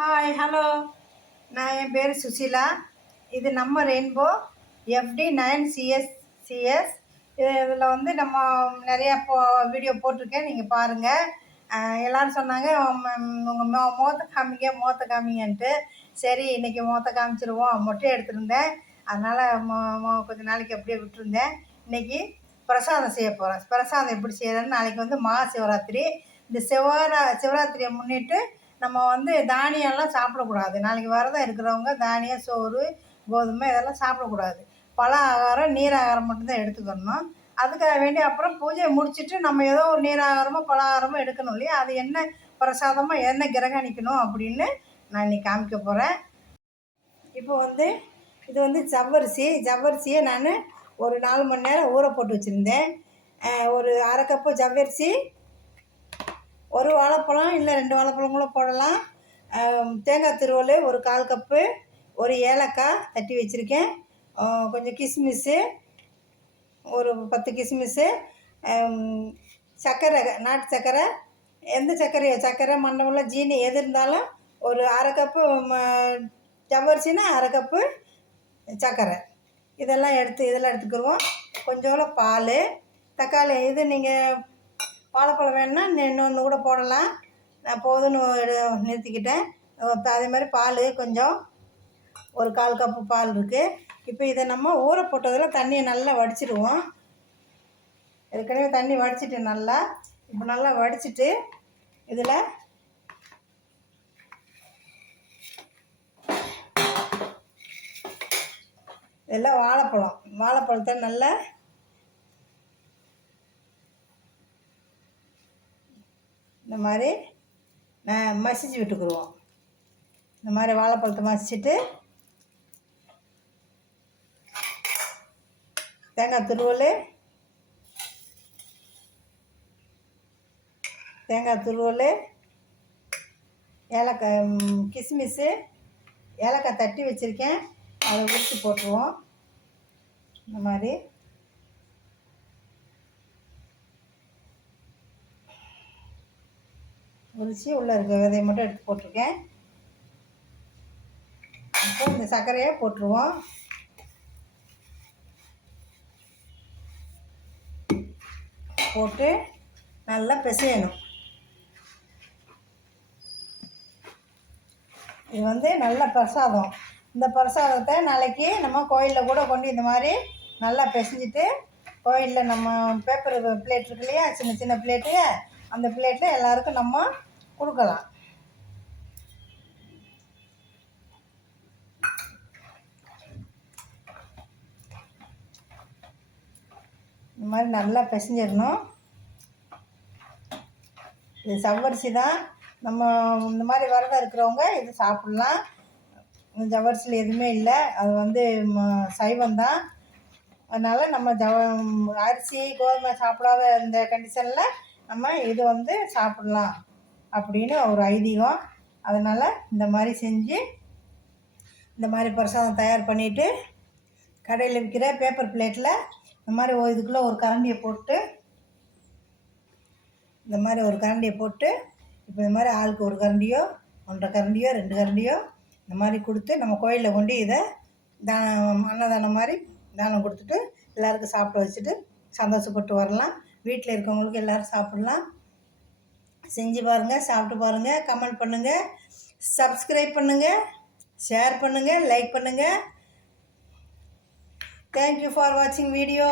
Hi hello நான் என் பேர் சுசிலா. இது நம்ம rainbow FT nine CS CS இதில் வந்து நம்ம நிறையா போ வீடியோ போட்டிருக்கேன். நீங்கள் பாருங்கள் எல்லோரும் சொன்னாங்க உங்கள் மோ மோத்த காமிங்க முகத்தை காமிங்கன்ட்டு. சரி இன்றைக்கி முகத்தை காமிச்சிருவோம். மொட்டை எடுத்துருந்தேன். அதனால் மோ மொ கொஞ்ச நாளைக்கு அப்படியே விட்டுருந்தேன். இன்றைக்கி பிரசாதம் செய்ய போகிறேன் பிரசாதம் எப்படி செய்கிறேன்னு நாளைக்கு வந்து மகா சிவராத்திரி. இந்த சிவரா சிவராத்திரியை முன்னிட்டு நம்ம வந்து தானியம்லாம் சாப்பிடக்கூடாது. நாளைக்கு விரதம் இருக்கிறவங்க தானியம் சோறு கோதுமை இதெல்லாம் சாப்பிடக்கூடாது. பழ ஆகாரம் நீர் ஆகாரம் மட்டும்தான் எடுத்துக்கணும். அதுக்காக வேண்டி அப்புறம் பூஜையை முடிச்சுட்டு நம்ம ஏதோ ஒரு நீர் ஆகாரமோ ஆகாரமோ எடுக்கணும் இல்லையா? அது என்ன பிரசாதமாக என்ன கிரகணிக்கணும் அப்படின்னு நான் இன்றைக்கி காமிக்க போகிறேன் இப்போ வந்து இது வந்து ஜவ்வரிசி. ஜவ்வரிசியை நான் ஒரு நாலு மணி நேரம் ஊற போட்டு வச்சுருந்தேன். ஒரு அரை கப்பு ஜவ்வரிசி ஒரு வாழைப்பழம் இல்லை ரெண்டு வாழைப்பழம் கூட போடலாம். தேங்காய் திருவல் ஒரு கால் கப்பு ஒரு ஏலக்காய் தட்டி வச்சுருக்கேன். கொஞ்சம் கிஸ்மிஸ்ஸு ஒரு பத்து கிஸ்மிஸ்ஸு சர்க்கரை நாட்டு சர்க்கரை. எந்த சர்க்கரையோ சர்க்கரை மண்டபம்லாம் ஜீனி எது இருந்தாலும் ஒரு அரை கப்பு ஜவ்வரிசினா அரை கப்பு சர்க்கரை. இதெல்லாம் எடுத்து இதெல்லாம் எடுத்துக்கிடுவோம் கொஞ்சோண்டு பால் தக்காளி இது நீங்கள் வாழைப்பழம் வேணுன்னா இன்னொன்று கூட போடலாம். நான் போதும்னு நிறுத்திக்கிட்டேன். அதே மாதிரி பால் கொஞ்சம் ஒரு கால் கப்பு பால் இருக்குது இப்போ இதை நம்ம ஊற போட்டதில் தண்ணியை நல்லா வடிச்சிடுவோம். ஏற்கனவே தண்ணி வடிச்சிட்டு நல்லா இப்போ நல்லா வடிச்சிட்டு இதில் இதெல்லாம் வாழைப்பழம். வாழைப்பழத்தை நல்லா இந்த மாதிரி நான் மசிச்சு விட்டுக்குருவோம். இந்த மாதிரி வாழைப்பழத்தை மசிச்சுட்டு தேங்காய் துருவல் தேங்காய் துருவல் ஏலக்காய் கிஸ்மிஸ்ஸு ஏலக்காய் தட்டி வச்சுருக்கேன். அதை உரித்து போட்டுருவோம். இந்த மாதிரி உரித்து உள்ளே இருக்க விதையை மட்டும் எடுத்து போட்டிருக்கேன். இப்போ இந்த சர்க்கரையை போட்டுருவோம். போட்டு நல்லா பிசையணும். இது வந்து நல்ல பிரசாதம். இந்த பிரசாதத்தை நாளைக்கு நம்ம கோயிலில் கூட கொண்டு இந்த மாதிரி நல்லா பிசைஞ்சிட்டு கோயிலில் நம்ம பேப்பர் பிளேட் இருக்கு இல்லையா? சின்ன சின்ன பிளேட்டு அந்த பிளேட்டில் எல்லாருக்கும் நம்ம கொடுக்கலாம். இந்த மாதிரி நல்லா பிசைஞ்சிடணும். இது சவ்வரிசி தான். நம்ம இந்த மாதிரி விரதம் இருக்கிறவங்க இது சாப்பிட்லாம். ஜவ்வரிசியில் எதுவுமே இல்லை. அது வந்து சைவம் தான். அதனால் நம்ம ஜவ அரிசி கோதுமை சாப்பிடாத இந்த கண்டிஷனில் நம்ம இது வந்து சாப்பிட்லாம். அப்படின்னு ஒரு ஐதீகம். அதனால் இந்த மாதிரி செஞ்சு இந்த மாதிரி பிரசாதம் தயார் பண்ணிவிட்டு கடையில் விற்கிற பேப்பர் பிளேட்டில் இந்த மாதிரி ஒரு இதுக்குள்ளே ஒரு கரண்டியை போட்டு இந்த மாதிரி ஒரு கரண்டியை போட்டு இப்போ இந்த மாதிரி ஆளுக்கு ஒரு கரண்டியோ ஒன்றரை கரண்டியோ ரெண்டு கரண்டியோ இந்த மாதிரி கொடுத்து நம்ம கோயிலில் கொண்டு இதை தானம் அன்னதானம் மாதிரி தானம் கொடுத்துட்டு எல்லாருக்கும் சாப்பிட வச்சுட்டு சந்தோஷப்பட்டு வரலாம். வீட்டில் இருக்கவங்களுக்கு எல்லோரும் சாப்பிட்லாம். செஞ்சு பாருங்கள் சாப்பிட்டு பாருங்கள் கமெண்ட் பண்ணுங்கள் சப்ஸ்கிரைப் பண்ணுங்கள் ஷேர் பண்ணுங்கள் லைக் பண்ணுங்கள் தேங்க்யூ ஃபார் வாட்சிங் வீடியோ